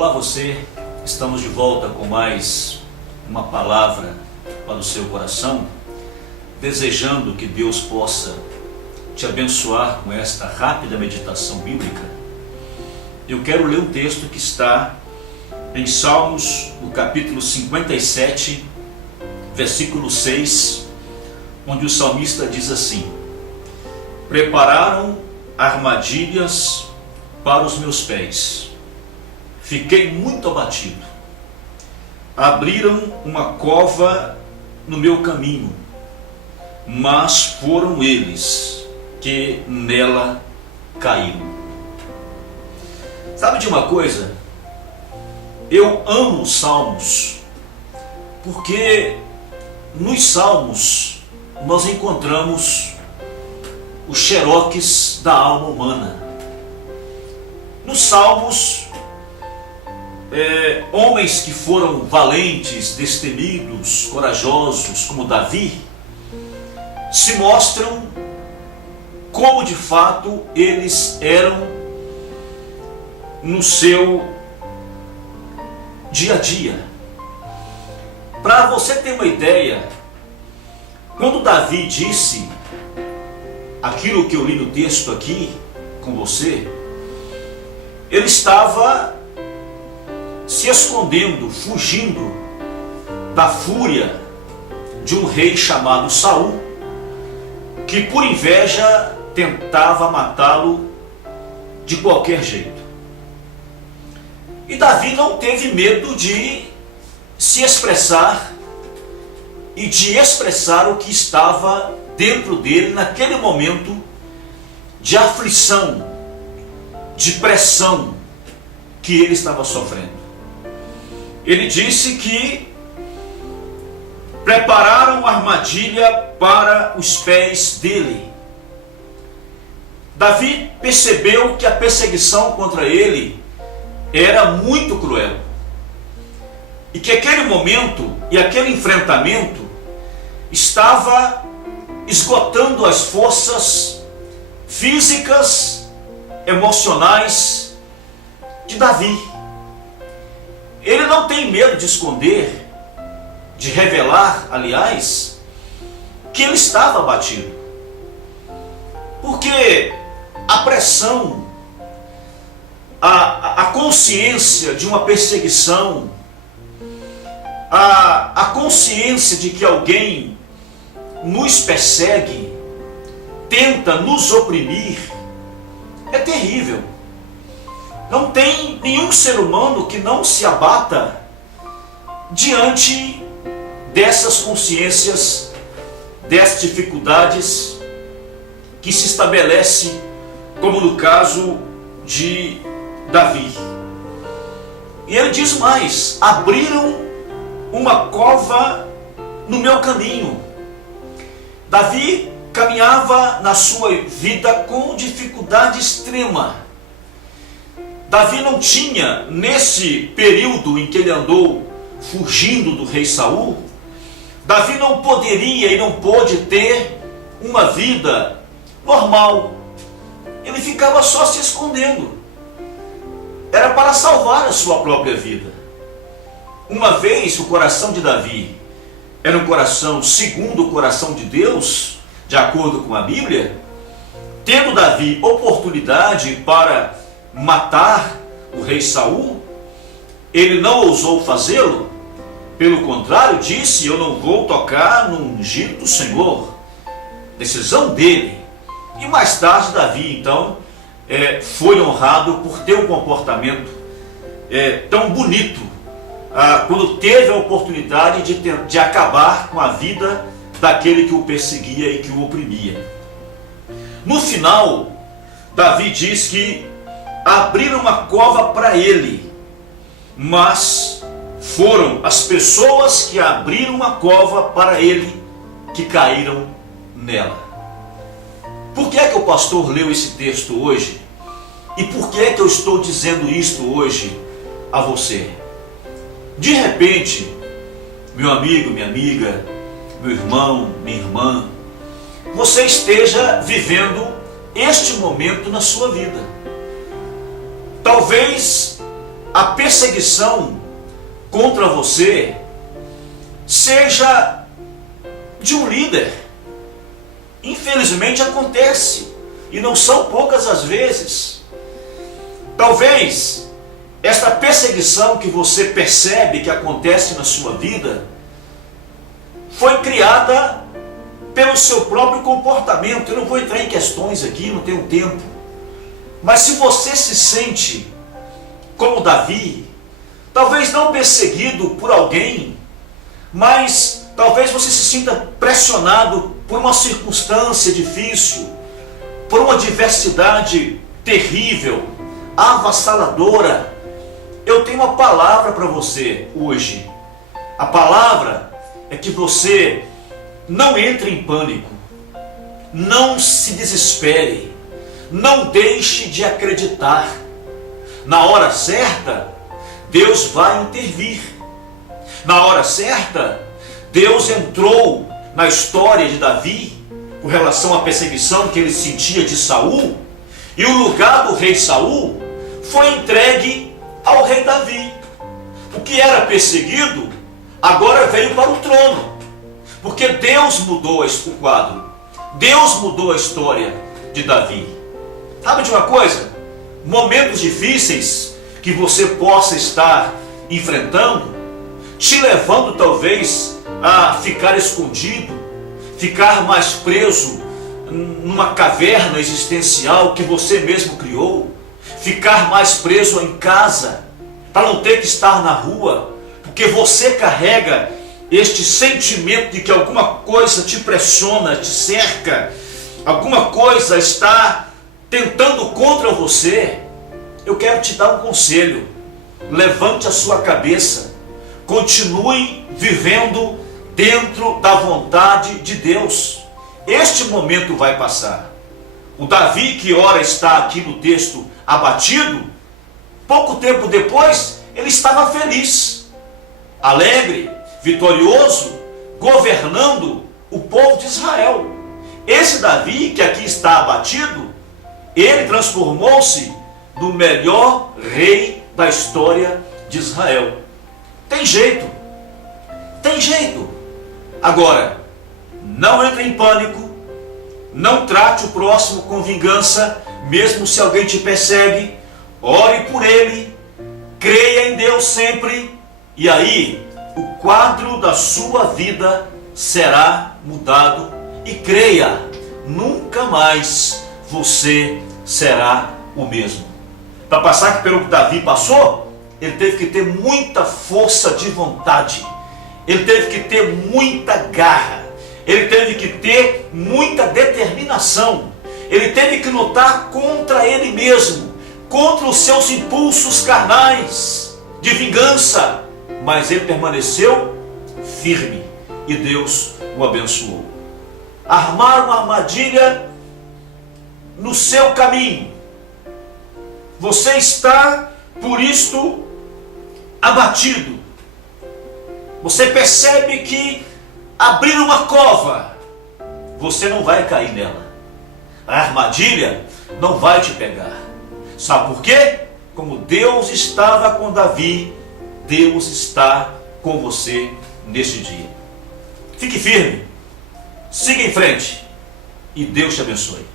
Olá você, estamos de volta com mais uma palavra para o seu coração, desejando que Deus possa te abençoar com esta rápida meditação bíblica. Eu quero ler um texto que está em Salmos, no capítulo 57, versículo 6, onde o salmista diz assim: prepararam armadilhas para os meus pés, fiquei muito abatido. Abriram uma cova no meu caminho, mas foram eles que nela caíram. Sabe de uma coisa? Eu amo os salmos, porque nos salmos nós encontramos os xeroques da alma humana. Nos salmos, homens que foram valentes, destemidos, corajosos, como Davi, se mostram como de fato eles eram no seu dia a dia. Para você ter uma ideia, quando Davi disse aquilo que eu li no texto aqui com você, ele estava se escondendo, fugindo da fúria de um rei chamado Saul, que por inveja tentava matá-lo de qualquer jeito. E Davi não teve medo de se expressar e de expressar o que estava dentro dele naquele momento de aflição, de pressão que ele estava sofrendo. Ele disse que prepararam armadilha para os pés dele. Davi percebeu que a perseguição contra ele era muito cruel, e que aquele momento e aquele enfrentamento estava esgotando as forças físicas, emocionais de Davi. Ele não tem medo de esconder, de revelar, aliás, que ele estava abatido, porque a pressão, a consciência de uma perseguição, a consciência de que alguém nos persegue, tenta nos oprimir, é terrível. Não tem nenhum ser humano que não se abata diante dessas consciências, dessas dificuldades que se estabelece, como no caso de Davi. E ele diz mais: abriram uma cova no meu caminho. Davi caminhava na sua vida com dificuldade extrema. Davi não tinha, nesse período em que ele andou fugindo do rei Saul, Davi não poderia e não pôde ter uma vida normal. Ele ficava só se escondendo. Era para salvar a sua própria vida. Uma vez o coração de Davi era um coração segundo o coração de Deus, de acordo com a Bíblia, tendo Davi oportunidade para matar o rei Saul, ele não ousou fazê-lo. Pelo contrário, disse: eu não vou tocar no ungido do Senhor. Decisão dele. E mais tarde Davi então foi honrado por ter um comportamento tão bonito, quando teve a oportunidade de acabar com a vida daquele que o perseguia e que o oprimia. No final, Davi diz que abriram uma cova para ele, mas foram as pessoas que abriram uma cova para ele que caíram nela. Por que é que o pastor leu esse texto hoje? E por que é que eu estou dizendo isto hoje a você? De repente, meu amigo, minha amiga, meu irmão, minha irmã, você esteja vivendo este momento na sua vida. Talvez a perseguição contra você seja de um líder. Infelizmente acontece, e não são poucas as vezes. Talvez esta perseguição que você percebe que acontece na sua vida foi criada pelo seu próprio comportamento. Eu não vou entrar em questões aqui, não tenho tempo. Mas se você se sente como Davi, talvez não perseguido por alguém, mas talvez você se sinta pressionado por uma circunstância difícil, por uma adversidade terrível, avassaladora, eu tenho uma palavra para você hoje. A palavra é que você não entre em pânico, não se desespere, não deixe de acreditar. Na hora certa, Deus vai intervir. Na hora certa, Deus entrou na história de Davi com relação à perseguição que ele sentia de Saul, e o lugar do rei Saul foi entregue ao rei Davi. O que era perseguido agora veio para o trono, porque Deus mudou o quadro, Deus mudou a história de Davi. Sabe de uma coisa? Momentos difíceis que você possa estar enfrentando, te levando talvez a ficar escondido, ficar mais preso numa caverna existencial que você mesmo criou, ficar mais preso em casa, para não ter que estar na rua, porque você carrega este sentimento de que alguma coisa te pressiona, te cerca, alguma coisa está tentando contra você. Eu quero te dar um conselho: levante a sua cabeça, continue vivendo dentro da vontade de Deus. Este momento vai passar. O Davi, que ora está aqui no texto abatido, pouco tempo depois ele estava feliz, alegre, vitorioso, governando o povo de Israel. Esse Davi que aqui está abatido, ele transformou-se no melhor rei da história de Israel. Tem jeito, tem jeito. Agora, não entre em pânico, não trate o próximo com vingança, mesmo se alguém te persegue. Ore por ele, creia em Deus sempre, e aí o quadro da sua vida será mudado. E creia, nunca mais você será o mesmo. Para passar pelo que Davi passou, ele teve que ter muita força de vontade, ele teve que ter muita garra, ele teve que ter muita determinação, ele teve que lutar contra ele mesmo, contra os seus impulsos carnais de vingança, mas ele permaneceu firme e Deus o abençoou. Armar uma armadilha no seu caminho. Você está, por isto, abatido. Você percebe que abrir uma cova, você não vai cair nela. A armadilha não vai te pegar. Sabe por quê? Como Deus estava com Davi, Deus está com você neste dia. Fique firme, siga em frente e Deus te abençoe.